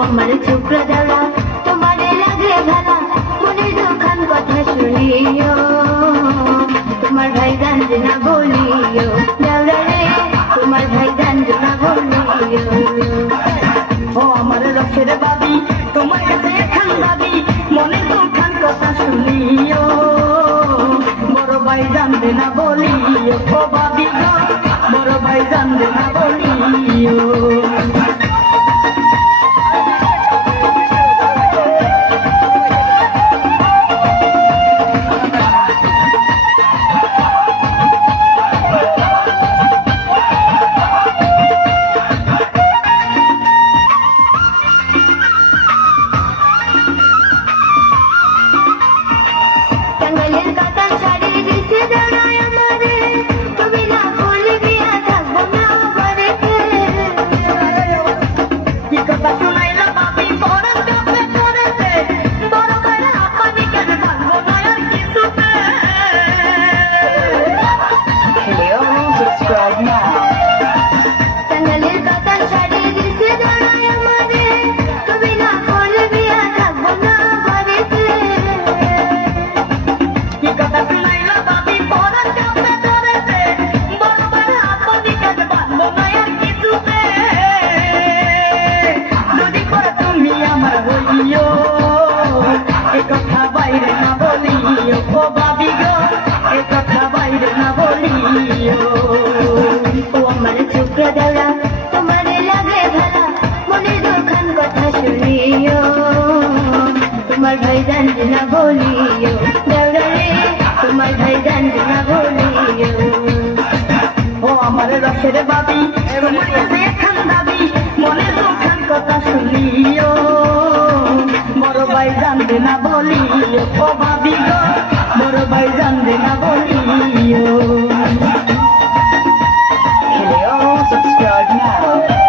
আমার চোখরা জ্বালা তোমারে লাগে ভালা মনের দুখান কথা শুনিও তোমার ভাই জানতে না বলিও দেওরা রে তোমার ভাই জানতে না বলিও ও আমার রসের বাবি তোমার কাছে খান দাবি মনের দুখান কথা শুনিও বড় ভাই জানবে না বলিও ও বাবি গো বড় ভাই জানবে না বলিও তোমার ভাই জানতে না বলিও দেওরা রে তোমার ভাই জানতে না বলিও ও আমার রসের বাবি তোমার কাছে খান দাবি মনের দুখান কথা শুনিও বড় ভাই জানবে না বলিও ও বাবি গো বড় ভাই জানবে না বলিও subscribe now.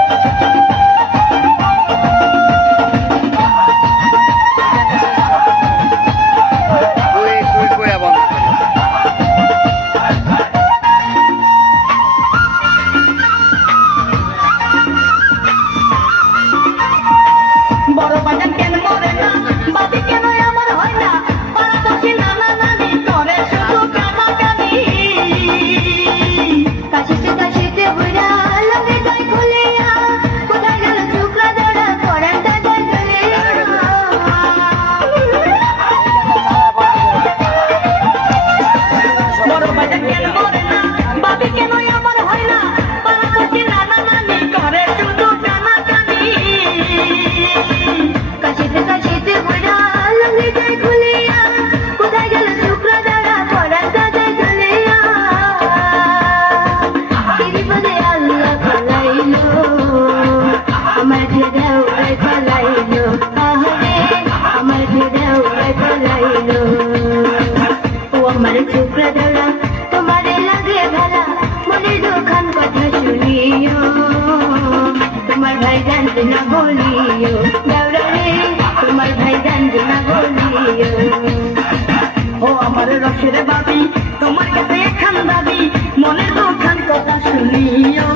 বড় বাজান কেন মরে না বাবি কেন আমার হয় না পাড়া বসে নানা নানি করে শুধু কামাকামি কাশিতে কাশিতে বুড়া লাগে যাই খুলিয়া কোথায় গেল চোখরা দৌড়া করানটা যাই চলিয়া বড় বাজান কেন মরে না বাবি কেন আমার হয় না পাড়া বসে নানা নানি করে শুধু কামাকামি কাশিতে কাশিতে বুড়া লাগে যাই খুলিয়া কোথায় গেল চোখরা দৌড়া করানটা যাই চলিয়া বিপদে আল্লাহ পালাইলো আমার দেওরাই পালাইলো আহারে আমার দেওরাই পালাইলো ও আমার চোখরা দৌড়া তোমারে লাগে ভালা মনের দুখান কথা শুনিও তোমার ভাই জানতে না বলিও দেওরা রে তোমার ভাই জানতে না বলিও ও আমার রসের বাবি তোমার কাছে খান দাবি মনের দুখান কথা শুনিও